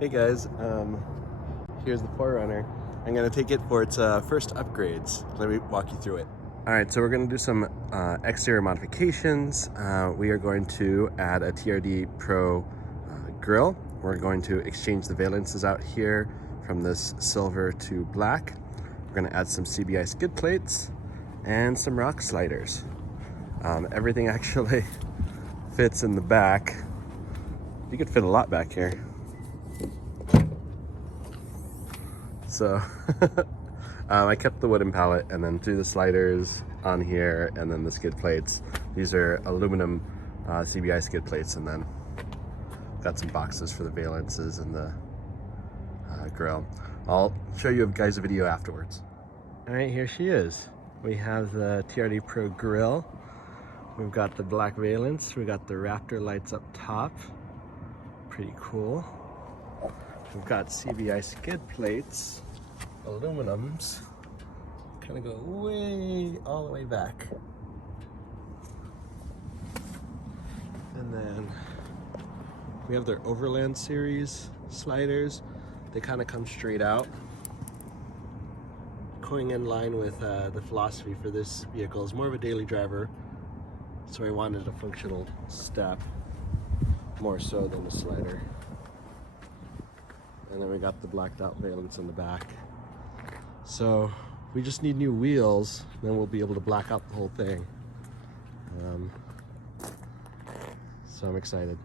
Hey guys, here's the 4Runner. I'm going to take it for its first upgrades. Let me walk you through it. Alright, so we're going to do some exterior modifications. We are going to add a TRD-Pro grille. We're going to exchange the valences out here from this silver to black. We're going to add some CBI skid plates and some rock sliders. Everything actually fits in the back. You could fit a lot back here. So I kept the wooden pallet and then threw the sliders on here and then the skid plates. These are aluminum CBI skid plates, and then got some boxes for the valences and the grill. I'll show you guys a video afterwards. All right, here she is. We have the TRD-Pro grill. We've got the black valence. We got the raptor lights up top. Pretty cool. We've got CBI skid plates, aluminums, kind of go way, all the way back. And then we have their Overland series sliders. They kind of come straight out, going in line with the philosophy for this vehicle. Is more of a daily driver, so I wanted a functional step more so than the slider. And then we got the blacked out valence in the back. So we just need new wheels, then we'll be able to black out the whole thing. So I'm excited.